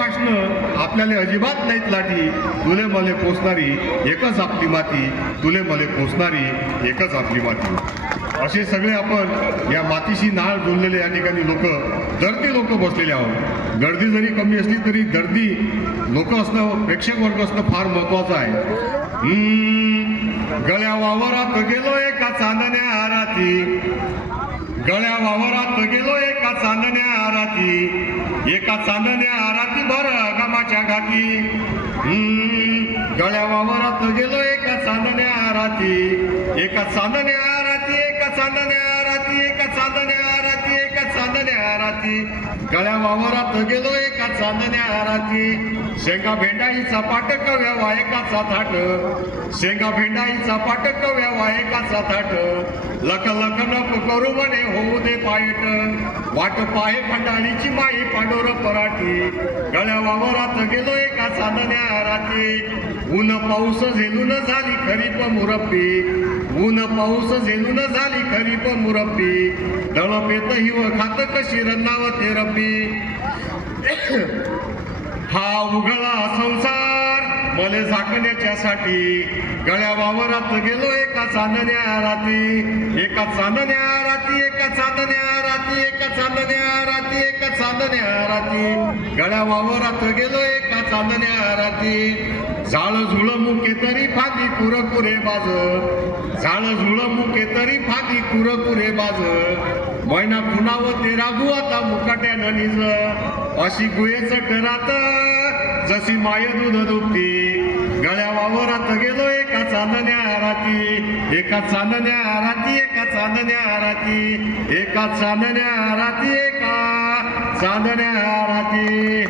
पूर्वीपासनं आपल्याला अजिबात नाहीत लाटी, तुले मले पोचणारी एकच आपली माती, तुले मले पोचणारी एकच आपली माती. असे सगळे आपण या मातीशी नाळ जोडलेले या ठिकाणी लोक, दर्दी लोक बसलेले आहोत. गर्दी जरी कमी असली तरी दर्दी लोक असणं, प्रेक्षक वर्ग असणं फार महत्वाचं आहे. गळ्या वावरात गेलो एका चांदण्या राती, गळ्या वावरात गेलो एका चांदण्या राती, एका चांदण्या राती भर गमाच्या घाती. गळ्या वावरात गेलो एका चांदण्या राती, एका चांदण्या राती, एका चांदण्या राती, एका चांदण्या राती, एका चांदण्या राती. गळ्या वावरात गेलो एका चांदण्या राती. शेंगा भेंडाईचा पाटक व्यावा एकाचा थाट, शेंगा भेंडाईचा पाटक व्यावा एकाचा थाट. लख लख नको करू म्हणे होऊ दे पायट, वाट पाहे खंडाळीची माई पांडोर पराठी. गळ्या वावरात गेलो एका चांदण्या राती. ऊन पाऊस झेलून झाली खरीप मुरब्बी, ऊन पाऊस झेलून झाली खरीप मुरब्बी. दळप येत हिव खात कशी रन्नावते रब्बी. हा उघडा संसार मले झाकण्याच्यासाठी. गळ्या वावरात गेलो एका चांदण्या राती, एका चांदण्या राती, एका चांदण्या राती, एका चांदण्या राती, एका चांदण्या राती. गळ्या वावरात गेलो एका चांदण्या राती. झाळ झुळ मुके तरी फांदी कुरकुरे बाज, झाळ झुळ मुके तरी फांदी कुरकुरे बाज. मैना खुणाव ते रागू आता मुकाट्यानं निज, अशी गुयेच टरात जशी माय दूध दुभती. गळ्या वावरात गेलो एका चांदण्या राती, एका चांदण्या राती, एका चांदण्या राती, एका चांदण्या राती, एका चांदण्या राती.